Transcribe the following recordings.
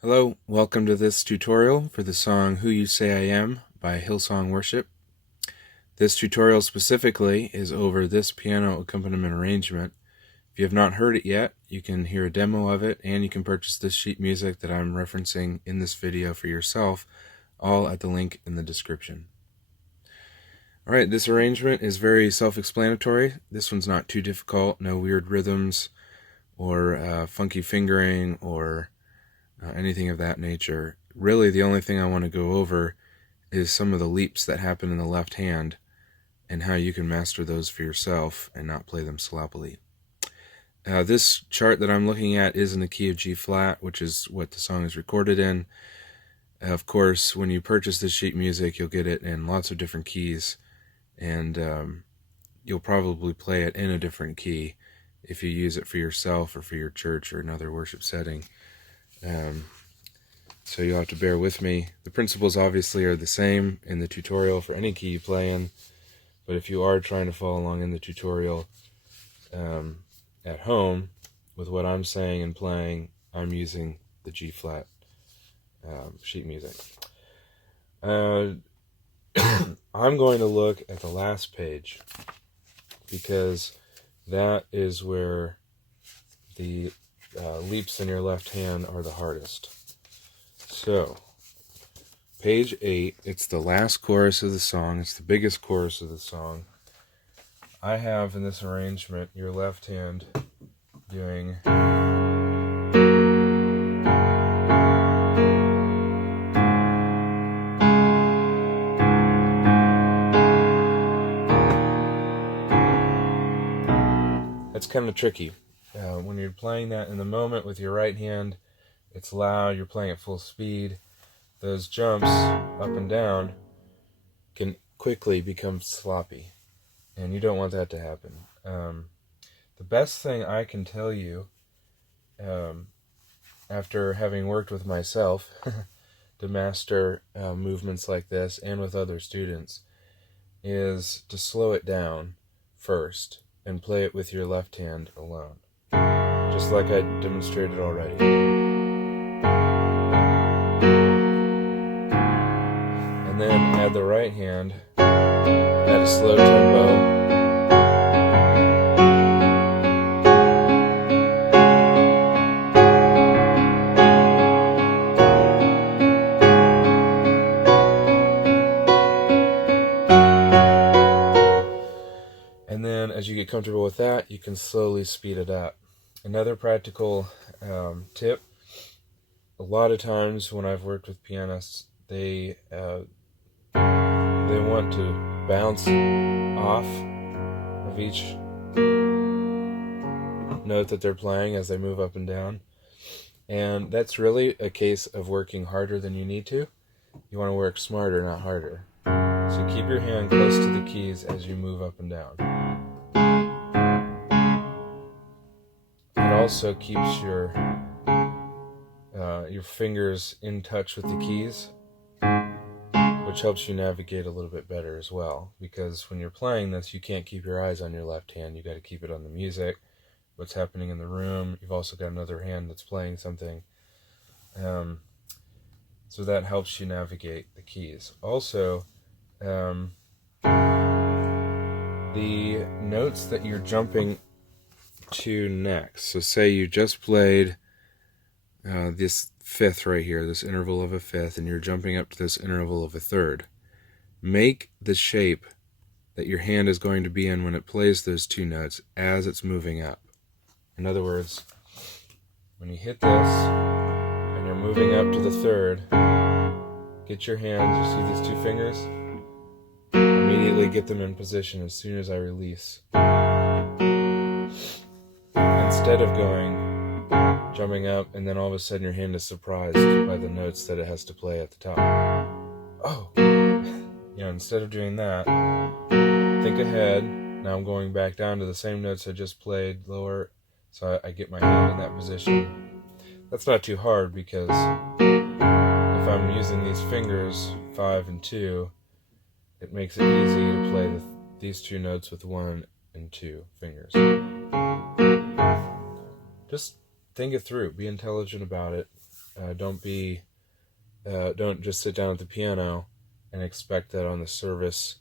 Hello, welcome to this tutorial for the song Who You Say I Am by Hillsong Worship. This tutorial specifically is over this piano accompaniment arrangement. If you have not heard it yet, you can hear a demo of it, and you can purchase this sheet music that I'm referencing in this video for yourself, all at the link in the description. Alright, this arrangement is very self-explanatory. This one's not too difficult, no weird rhythms or funky fingering or anything of that nature. Really, the only thing I want to go over is some of the leaps that happen in the left hand and how you can master those for yourself and not play them sloppily. This chart that I'm looking at is in the key of G flat, which is what the song is recorded in. Of course, when you purchase this sheet music, you'll get it in lots of different keys, and you'll probably play it in a different key if you use it for yourself or for your church or another worship setting. So you'll have to bear with me. The principles obviously are the same in the tutorial for any key you play in, but if you are trying to follow along in the tutorial at home with what I'm saying and playing, I'm using the G flat sheet music. I'm going to look at the last page because that is where the leaps in your left hand are the hardest. So, page 8, it's the last chorus of the song, it's the biggest chorus of the song. I have in this arrangement your left hand doing that's kind of tricky. When you're playing that in the moment with your right hand, it's loud, you're playing at full speed. Those jumps up and down can quickly become sloppy, and you don't want that to happen. The best thing I can tell you, after having worked with myself to master movements like this and with other students, is to slow it down first and play it with your left hand alone, just like I demonstrated already. And then add the right hand at a slow tempo. And then as you get comfortable with that, you can slowly speed it up. Another practical tip, a lot of times when I've worked with pianists, they want to bounce off of each note that they're playing as they move up and down. And that's really a case of working harder than you need to. You want to work smarter, not harder. So keep your hand close to the keys as you move up and down. It also keeps your fingers in touch with the keys, which helps you navigate a little bit better as well, because when you're playing this, you can't keep your eyes on your left hand. You got to keep it on the music, what's happening in the room. You've also got another hand that's playing something, so that helps you navigate the keys. Also, the notes that you're jumping to next, so say you just played this fifth right here, this interval of a fifth, and you're jumping up to this interval of a third. Make the shape that your hand is going to be in when it plays those two notes as it's moving up. In other words, when you hit this and you're moving up to the third, get your hands, you see these two fingers? Immediately get them in position as soon as I release. Instead of jumping up, and then all of a sudden your hand is surprised by the notes that it has to play at the top. Oh! Instead of doing that, think ahead. Now I'm going back down to the same notes I just played, lower, so I get my hand in that position. That's not too hard, because if I'm using these fingers, 5 and 2, it makes it easy to play these two notes with 1 and 2 fingers. Just think it through. Be intelligent about it. Don't just sit down at the piano and expect that on the service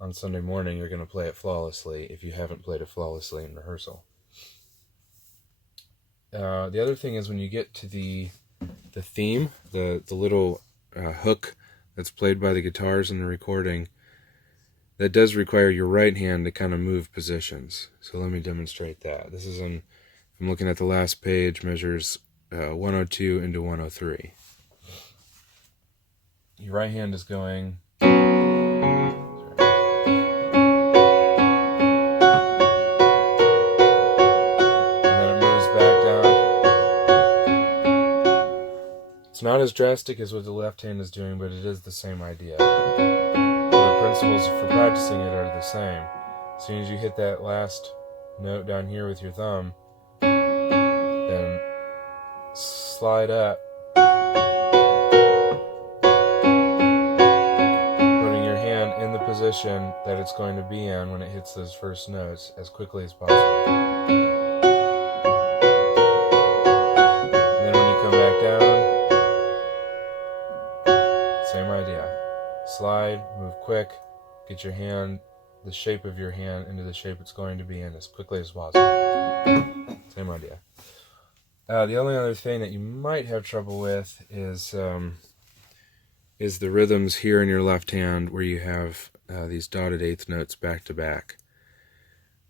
on Sunday morning you're going to play it flawlessly if you haven't played it flawlessly in rehearsal. The other thing is when you get to the theme, the little hook that's played by the guitars in the recording, that does require your right hand to kind of move positions. So let me demonstrate that. This is I'm looking at the last page, measures 102 into 103. Your right hand is going... It's not as drastic as what the left hand is doing, but it is the same idea. The principles for practicing it are the same. As soon as you hit that last note down here with your thumb, then slide up, putting your hand in the position that it's going to be in when it hits those first notes as quickly as possible. And then when you come back down, same idea. Slide, move quick, get your hand, the shape of your hand, into the shape it's going to be in as quickly as possible. Same idea. The only other thing that you might have trouble with is the rhythms here in your left hand where you have these dotted eighth notes back to back.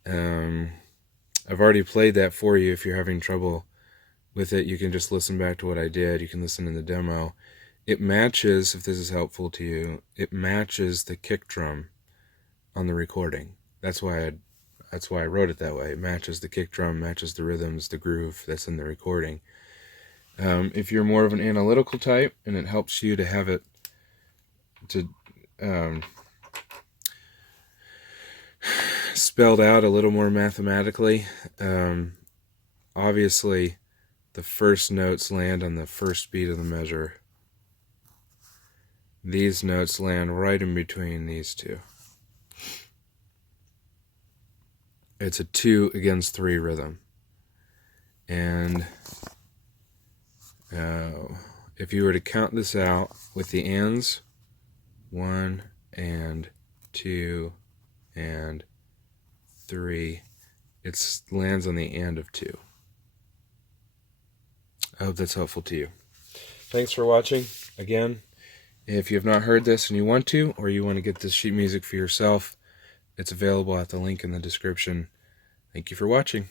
I've already played that for you. If you're having trouble with it, you can just listen back to what I did. You can listen in the demo. It matches, if this is helpful to you, it matches the kick drum on the recording. That's why I wrote it that way. It matches the kick drum, matches the rhythms, the groove that's in the recording. If you're more of an analytical type and it helps you to have it spelled out a little more mathematically, obviously the first notes land on the first beat of the measure. These notes land right in between these two. It's a 2 against 3 rhythm. And if you were to count this out with the ands, 1 and 2 and 3, it lands on the and of 2. I hope that's helpful to you. Thanks for watching. Again, if you have not heard this and you want to, or you want to get this sheet music for yourself, it's available at the link in the description. Thank you for watching.